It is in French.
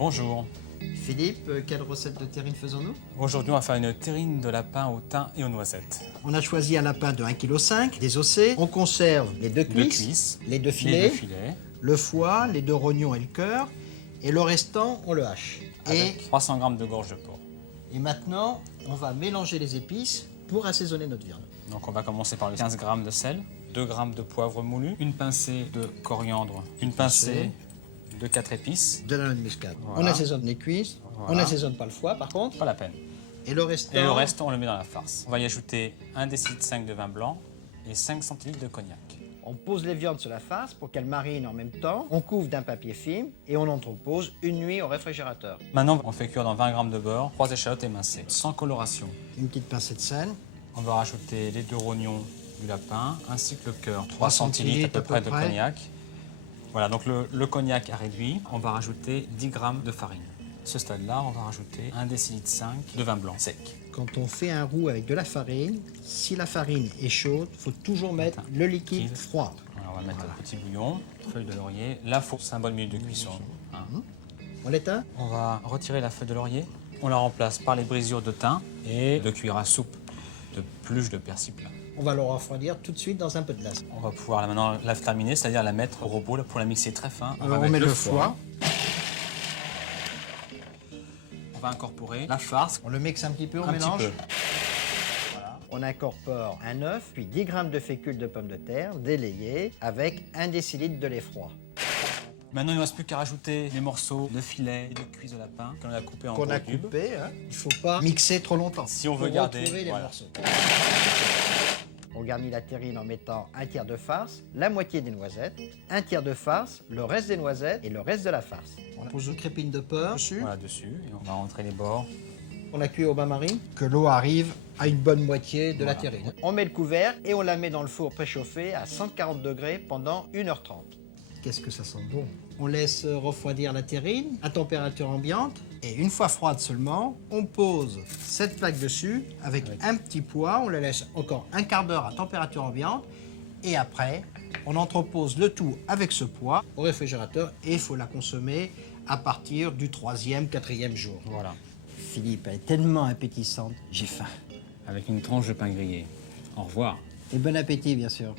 Bonjour. Philippe, quelle recette de terrine faisons-nous? Aujourd'hui, on va faire une terrine de lapin au thym et aux noisettes. On a choisi un lapin de 1,5 kg, désossé. On conserve les deux cuisses, les deux filets, le foie, les deux rognons et le cœur. Et le restant, on le hache. Avec 300 g de gorge de porc. Et maintenant, on va mélanger les épices pour assaisonner notre viande. Donc on va commencer par les 15 g de sel, 2 g de poivre moulu, une pincée de coriandre, une pincée de 4 épices. De la noix de muscade. Voilà. On assaisonne les cuisses. Voilà. On n'assaisonne pas le foie par contre. Pas la peine. Et le restant... Et le reste, on le met dans la farce. On va y ajouter 1,5 décilitre de vin blanc et 5 centilitres de cognac. On pose les viandes sur la farce pour qu'elles marinent en même temps. On couvre d'un papier film et on entrepose une nuit au réfrigérateur. Maintenant, on fait cuire dans 20 g de beurre, 3 échalotes émincées, sans coloration. Une petite pincée de sel. On va rajouter les 2 rognons du lapin, ainsi que le cœur, 3 centilitres à peu près de cognac. Voilà, donc le cognac a réduit. On va rajouter 10 g de farine. À ce stade-là, on va rajouter 1,5 décilitre de vin blanc sec. Quand on fait un roux avec de la farine, si la farine est chaude, il faut toujours mettre le liquide froid. Alors, on va mettre le petit bouillon, feuille de laurier. Là, il faut 5 bonnes minutes de cuisson. Hein. On l'éteint? On va retirer la feuille de laurier. On la remplace par les brisures de thym et de cuillère à soupe de peluche de persil plat. On va le refroidir tout de suite dans un peu de glace. On va pouvoir maintenant la terminer, c'est-à-dire la mettre au robot là, pour la mixer très fin. Alors on met le foie. On va incorporer la farce. On le mixe un petit peu, on Un mélange. petit peu. Voilà. On incorpore un œuf, puis 10 g de fécule de pommes de terre délayées avec 1 décilitre de lait froid. Maintenant, il ne reste plus qu'à rajouter les morceaux de filet et de cuisse de lapin qu'on a coupé en gros cubes. Il ne faut pas mixer trop longtemps. Si on veut pour garder retrouver les morceaux. On garnit la terrine en mettant un tiers de farce, la moitié des noisettes, un tiers de farce, le reste des noisettes et le reste de la farce. On pose une crépine de porc dessus. Voilà, dessus. Et on va rentrer les bords. On a cuit au bain-marie. Que l'eau arrive à une bonne moitié de la terrine. On met le couvert et on la met dans le four préchauffé à 140 degrés pendant 1h30. Qu'est-ce que ça sent bon! On laisse refroidir la terrine à température ambiante et une fois froide seulement, on pose cette plaque dessus avec un petit pois. On la laisse encore un quart d'heure à température ambiante et après, on entrepose le tout avec ce pois au réfrigérateur et il faut la consommer à partir du 3e, 4e jour. Voilà. Philippe, elle est tellement appétissante, j'ai faim. Avec une tranche de pain grillé. Au revoir. Et bon appétit, bien sûr.